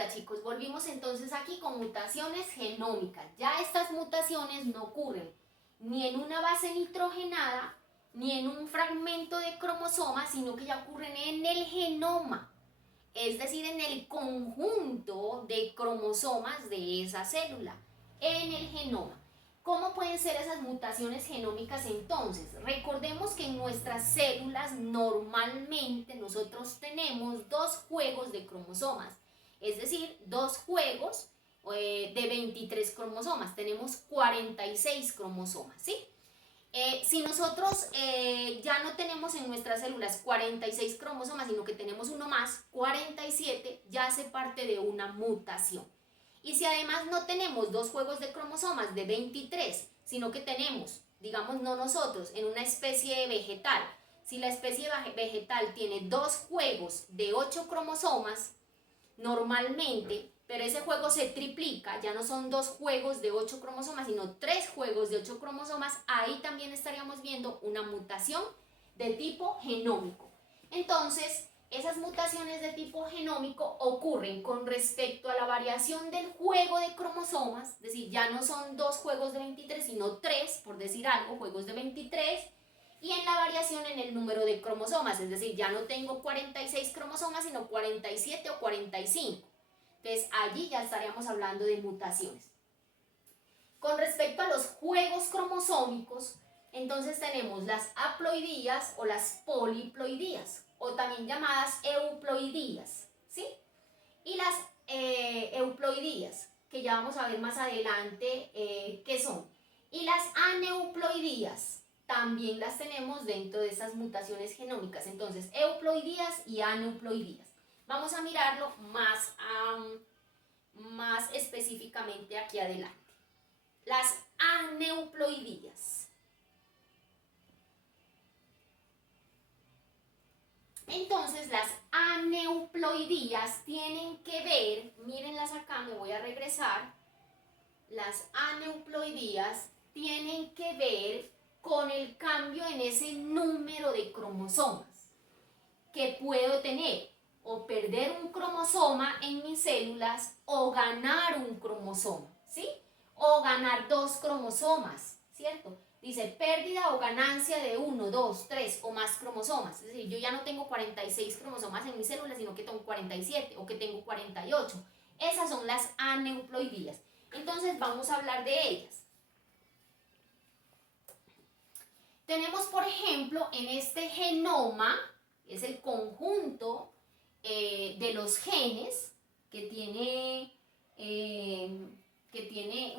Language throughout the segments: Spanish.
Hola chicos, volvimos entonces aquí con mutaciones genómicas. Ya estas mutaciones no ocurren ni en una base nitrogenada ni en un fragmento de cromosoma, sino que ya ocurren en el genoma, es decir, en el conjunto de cromosomas de esa célula, en el genoma. ¿Cómo pueden ser esas mutaciones genómicas entonces? Recordemos que en nuestras células normalmente nosotros tenemos dos juegos de cromosomas, es decir, dos juegos de 23 cromosomas, tenemos 46 cromosomas, ¿sí? Si nosotros ya no tenemos en nuestras células 46 cromosomas, sino que tenemos uno más, 47, ya hace parte de una mutación. Y si además no tenemos dos juegos de cromosomas de 23, sino que tenemos, digamos no nosotros, en una especie vegetal, si la especie vegetal tiene dos juegos de 8 cromosomas, normalmente, pero ese juego se triplica, ya no son dos juegos de 8 cromosomas, sino 3 juegos de 8 cromosomas, ahí también estaríamos viendo una mutación de tipo genómico. Entonces, esas mutaciones de tipo genómico ocurren con respecto a la variación del juego de cromosomas, es decir, ya no son dos juegos de 23, sino 3, por decir algo, juegos de 23, y en la variación en el número de cromosomas, es decir, ya no tengo 46 cromosomas, sino 47 o 45. Entonces, allí ya estaríamos hablando de mutaciones. Con respecto a los juegos cromosómicos, entonces tenemos las haploidías o las poliploidías, o también llamadas euploidías, ¿sí? Y las euploidías, que ya vamos a ver más adelante qué son. Y las aneuploidías, también las tenemos dentro de esas mutaciones genómicas. Entonces, euploidías y aneuploidías. Vamos a mirarlo más específicamente aquí adelante. Las aneuploidías. Entonces, las aneuploidías tienen que ver, mírenlas acá, me voy a regresar. Las aneuploidías tienen que ver con el cambio en ese número de cromosomas que puedo tener, o perder un cromosoma en mis células, o ganar un cromosoma, ¿sí? O ganar dos cromosomas, ¿cierto? Dice pérdida o ganancia de 1, 2, 3 o más cromosomas. Es decir, yo ya no tengo 46 cromosomas en mis células, sino que tengo 47 o que tengo 48. Esas son las aneuploidías. Entonces vamos a hablar de ellas. Tenemos, por ejemplo, en este genoma, es el conjunto de los genes que tiene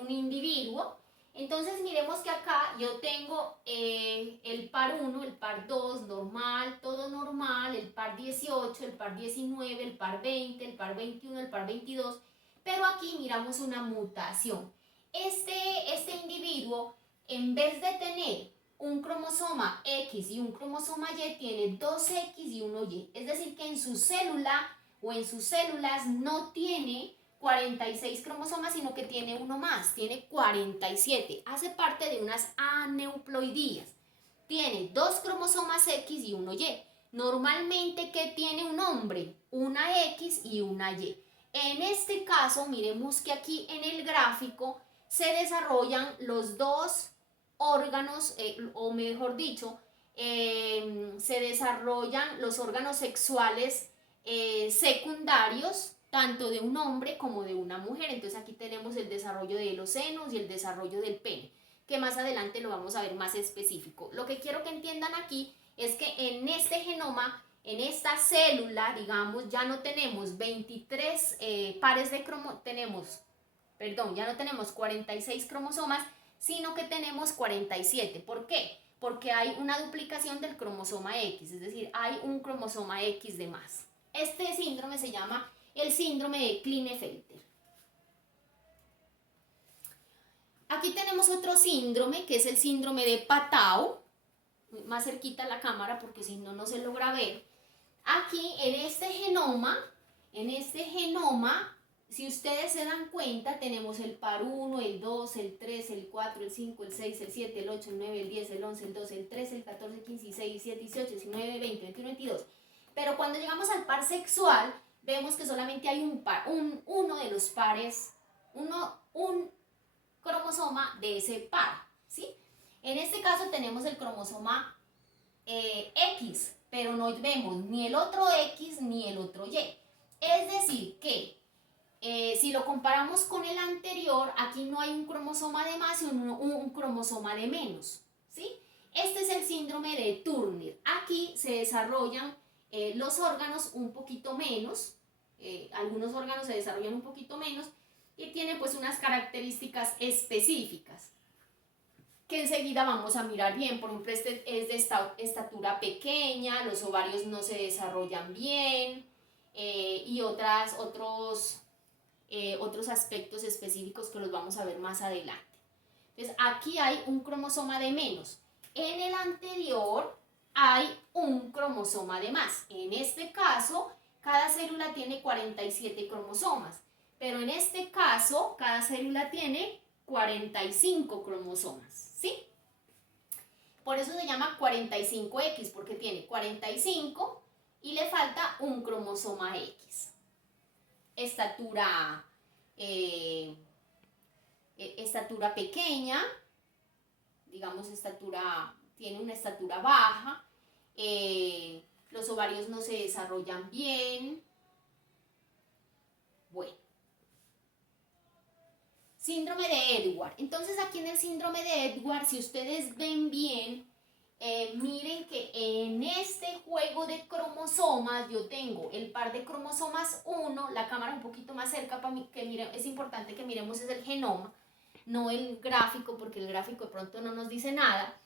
un individuo. Entonces miremos que acá yo tengo el par 1, el par 2, normal, todo normal, el par 18, el par 19, el par 20, el par 21, el par 22, pero aquí miramos una mutación. Este individuo, en vez de tener un cromosoma X y un cromosoma Y, tiene 2X y 1Y. Es decir, que en su célula o en sus células no tiene 46 cromosomas, sino que tiene uno más, tiene 47. Hace parte de unas aneuploidías. Tiene dos cromosomas X y uno Y. Normalmente, ¿qué tiene un hombre? Una X y una Y. En este caso, miremos que aquí en el gráfico se desarrollan los dos órganos, o mejor dicho, se desarrollan los órganos sexuales secundarios, tanto de un hombre como de una mujer. Entonces aquí tenemos el desarrollo de los senos y el desarrollo del pene, que más adelante lo vamos a ver más específico. Lo que quiero que entiendan aquí es que en este genoma, en esta célula, digamos, ya no tenemos 23 pares de cromosomas, ya no tenemos 46 cromosomas, sino que tenemos 47. ¿Por qué? Porque hay una duplicación del cromosoma X, es decir, hay un cromosoma X de más. Este síndrome se llama el síndrome de Klinefelter. Aquí tenemos otro síndrome, que es el síndrome de Patau, más cerquita a la cámara porque si no, no se logra ver. Aquí en este genoma, si ustedes se dan cuenta, tenemos el par 1, el 2, el 3, el 4, el 5, el 6, el 7, el 8, el 9, el 10, el 11, el 12, el 13, el 14, el 15, 16, 17, 18, 19, 20, 21, 22. Pero cuando llegamos al par sexual, vemos que solamente hay uno de los pares, un cromosoma de ese par, ¿sí? En este caso tenemos el cromosoma X, pero no vemos ni el otro X ni el otro Y. Es decir que si lo comparamos con el anterior, aquí no hay un cromosoma de más y un cromosoma de menos, ¿sí? Este es el síndrome de Turner. Aquí se desarrollan los órganos un poquito menos, algunos órganos se desarrollan un poquito menos y tienen pues unas características específicas que enseguida vamos a mirar bien. Por ejemplo, este es de estatura pequeña, los ovarios no se desarrollan bien y otros aspectos específicos que los vamos a ver más adelante. Entonces, aquí hay un cromosoma de menos. En el anterior hay un cromosoma de más. En este caso, cada célula tiene 47 cromosomas, pero en este caso, cada célula tiene 45 cromosomas, ¿sí? Por eso se llama 45X, porque tiene 45 y le falta un cromosoma X. Estatura pequeña, digamos tiene una estatura baja, los ovarios no se desarrollan bien. Bueno. Síndrome de Edwards. Entonces aquí en el síndrome de Edwards, si ustedes ven bien, miren que en este juego de cromosomas yo tengo el par de cromosomas 1, la cámara un poquito más cerca para mí, que miren, es importante que miremos es el genoma, no el gráfico, porque el gráfico de pronto no nos dice nada.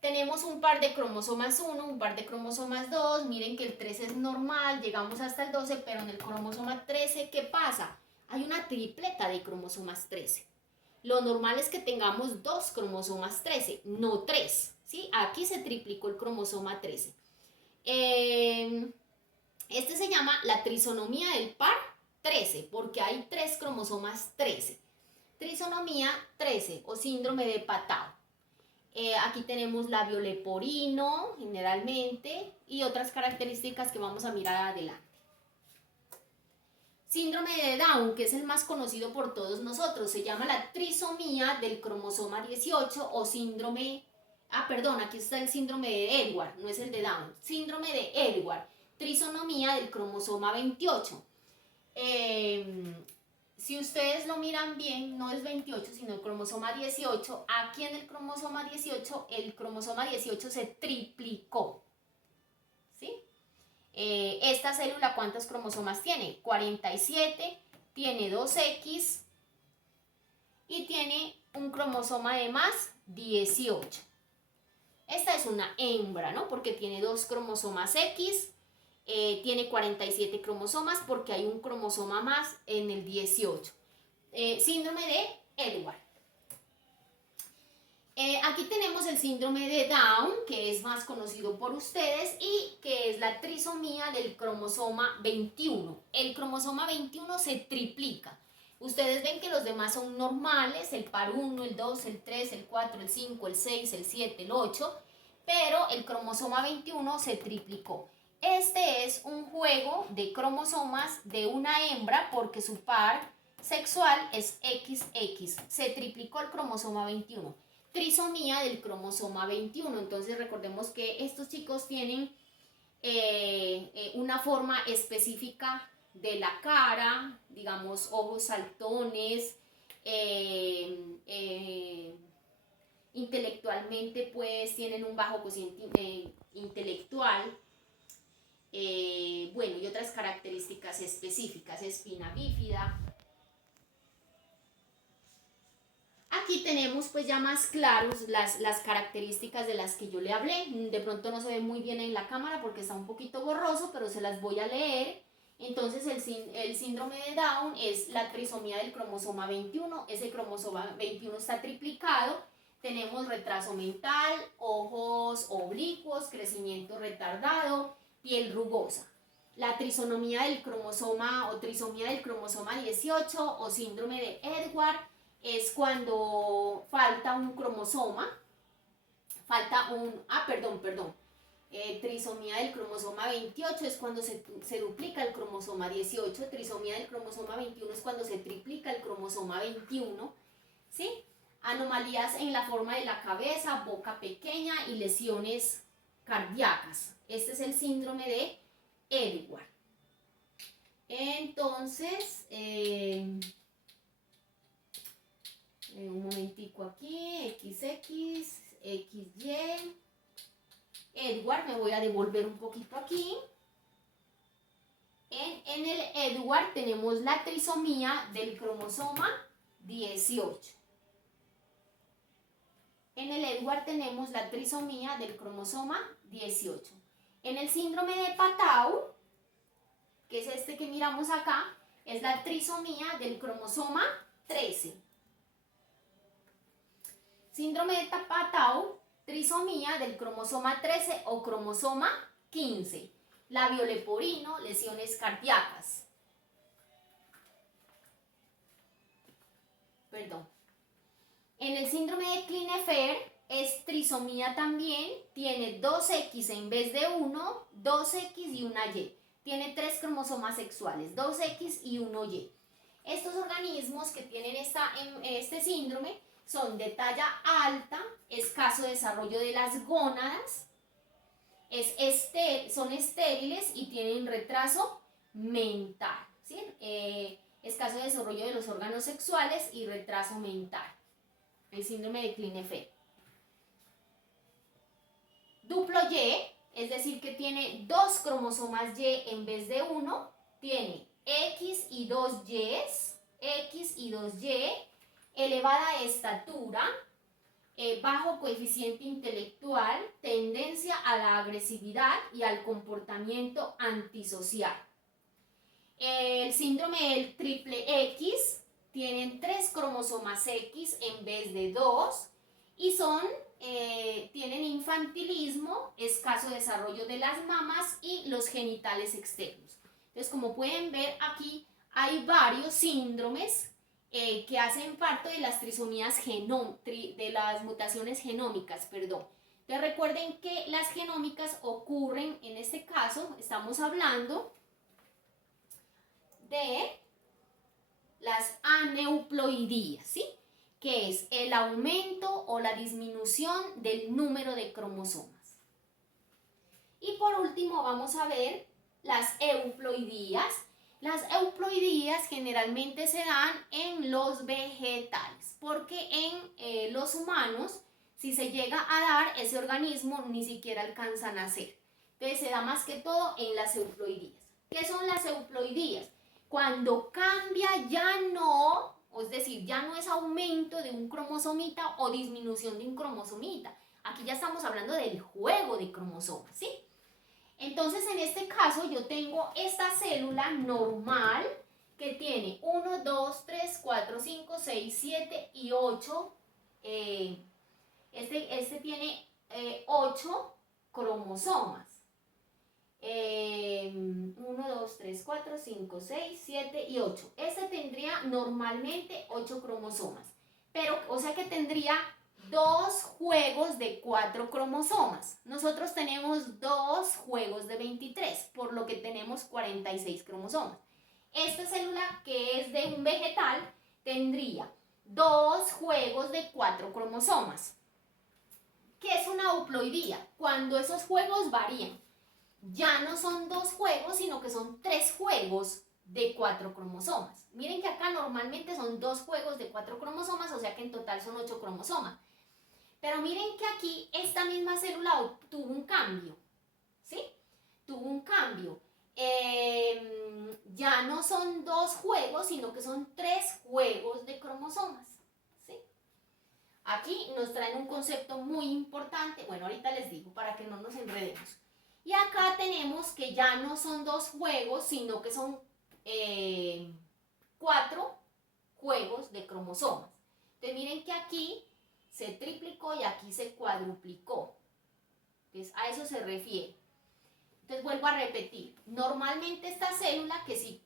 Tenemos un par de cromosomas 1, un par de cromosomas 2, miren que el 13 es normal, llegamos hasta el 12, pero en el cromosoma 13, ¿qué pasa? Hay una tripleta de cromosomas 13. Lo normal es que tengamos 2 cromosomas 13, no 3, ¿sí? Aquí se triplicó el cromosoma 13. Este se llama la trisonomía del par 13, porque hay 3 cromosomas 13. Trisonomía 13 o síndrome de Patau. Aquí tenemos labio leporino, generalmente, y otras características que vamos a mirar adelante. Síndrome de Down, que es el más conocido por todos nosotros, se llama la trisomía del cromosoma 18 o síndrome, aquí está el síndrome de Edwards, no es el de Down, síndrome de Edwards, trisonomía del cromosoma 28. Si ustedes lo miran bien, no es 28, sino el cromosoma 18, aquí en el cromosoma 18 se triplicó, ¿sí? Esta célula, ¿cuántos cromosomas tiene? 47, tiene 2X y tiene un cromosoma de más, 18. Esta es una hembra, ¿no? Porque tiene 2 cromosomas X, tiene 47 cromosomas porque hay un cromosoma más en el 18. Síndrome de Edwards. Aquí tenemos el síndrome de Down, que es más conocido por ustedes y que es la trisomía del cromosoma 21. El cromosoma 21 se triplica. Ustedes ven que los demás son normales, el par 1, el 2, el 3, el 4, el 5, el 6, el 7, el 8, pero el cromosoma 21 se triplicó. Este es un juego de cromosomas de una hembra porque su par sexual es XX. Se triplicó el cromosoma 21. Trisomía del cromosoma 21. Entonces recordemos que estos chicos tienen una forma específica de la cara, digamos ojos saltones, intelectualmente pues tienen un bajo cociente intelectual, bueno, y otras características específicas, espina bífida. Aquí tenemos pues ya más claros las características de las que yo le hablé. De pronto no se ve muy bien en la cámara porque está un poquito borroso, pero se las voy a leer. Entonces el síndrome de Down es la trisomía del cromosoma 21. Ese cromosoma 21 está triplicado. Tenemos retraso mental, ojos oblicuos, crecimiento retardado, piel rugosa. La trisonomía del cromosoma o trisomía del cromosoma 18 o síndrome de Edwards es cuando falta un cromosoma, Trisomía del cromosoma 28 es cuando se duplica el cromosoma 18, trisomía del cromosoma 21 es cuando se triplica el cromosoma 21, ¿sí? Anomalías en la forma de la cabeza, boca pequeña y lesiones cardíacas. Este es el síndrome de Edwards. Entonces, un momentico aquí, XX, XY. Edwards, me voy a devolver un poquito aquí. En el Edwards tenemos la trisomía del cromosoma 18. En el Edwards tenemos la trisomía del cromosoma 18. En el síndrome de Patau, que es este que miramos acá, es la trisomía del cromosoma 13. Síndrome de Patau, trisomía del cromosoma 13 o cromosoma 15. Labio leporino, lesiones cardíacas. Perdón. En el síndrome de Klinefelter es trisomía también, tiene 2X en vez de 1, 2X y una Y. Tiene 3 cromosomas sexuales, 2X y 1Y. Estos organismos que tienen este síndrome son de talla alta, escaso desarrollo de las gónadas, son estériles y tienen retraso mental, ¿sí? Escaso desarrollo de los órganos sexuales y retraso mental. El síndrome de Klinefelter. Duplo Y, es decir que tiene 2 cromosomas Y en vez de 1, tiene X y 2 Y, elevada estatura, bajo coeficiente intelectual, tendencia a la agresividad y al comportamiento antisocial. El síndrome del triple X tienen 3 cromosomas X en vez de 2 y tienen infantilismo, escaso desarrollo de las mamas y los genitales externos. Entonces, como pueden ver aquí hay varios síndromes que hacen parte de las trisomías de las mutaciones genómicas, perdón. Entonces recuerden que las genómicas ocurren, en este caso estamos hablando de las aneuploidías, ¿sí? Que es el aumento o la disminución del número de cromosomas. Y por último vamos a ver las euploidías. Las euploidías generalmente se dan en los vegetales, porque en los humanos, si se llega a dar, ese organismo ni siquiera alcanza a nacer. Entonces se da más que todo en las euploidías. ¿Qué son las euploidías? Cuando cambia es decir, ya no es aumento de un cromosomita o disminución de un cromosomita. Aquí ya estamos hablando del juego de cromosomas, ¿sí? Entonces, en este caso, yo tengo esta célula normal que tiene 1, 2, 3, 4, 5, 6, 7 y 8. Este tiene 8 cromosomas. 1, 2, 3, 4, 5, 6, 7 y 8. Este tendría normalmente 8 cromosomas. Pero, o sea que tendría 2 juegos de 4 cromosomas. Nosotros tenemos 2 juegos de 23, por lo que tenemos 46 cromosomas. Esta célula, que es de un vegetal, tendría 2 juegos de 4 cromosomas. ¿Qué es una euploidía? Cuando esos juegos varían. Ya no son 2 juegos, sino que son 3 juegos de 4 cromosomas. Miren que acá normalmente son 2 juegos de 4 cromosomas, o sea que en total son 8 cromosomas. Pero miren que aquí esta misma célula tuvo un cambio, ¿sí? Tuvo un cambio. Ya no son 2 juegos, sino que son 3 juegos de cromosomas, ¿sí? Aquí nos traen un concepto muy importante, bueno, ahorita les digo para que no nos enredemos. Y acá tenemos que ya no son 2 juegos, sino que son 4 juegos de cromosomas. Entonces miren que aquí se triplicó y aquí se cuadruplicó. Entonces a eso se refiere. Entonces vuelvo a repetir. Normalmente esta célula, que si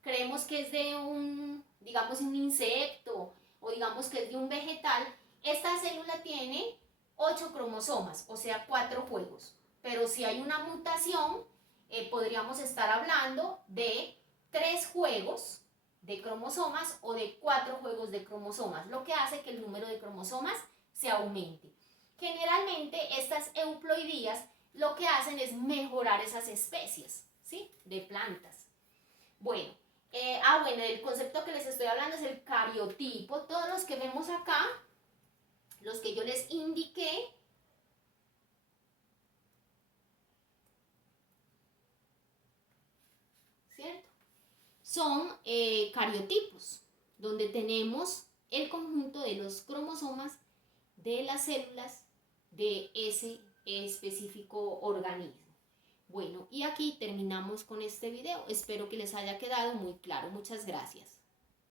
creemos que es de digamos un insecto o digamos que es de un vegetal, esta célula tiene 8 cromosomas, o sea 4 juegos. pero si hay una mutación, podríamos estar hablando de 3 juegos de cromosomas o de 4 juegos de cromosomas, lo que hace que el número de cromosomas se aumente. Generalmente estas euploidías lo que hacen es mejorar esas especies, ¿sí?, de plantas. Bueno, el concepto que les estoy hablando es el cariotipo. Todos los que vemos acá, los que yo les indiqué, ¿cierto?, son cariotipos, donde tenemos el conjunto de los cromosomas de las células de ese específico organismo. Bueno, y aquí terminamos con este video. Espero que les haya quedado muy claro. Muchas gracias.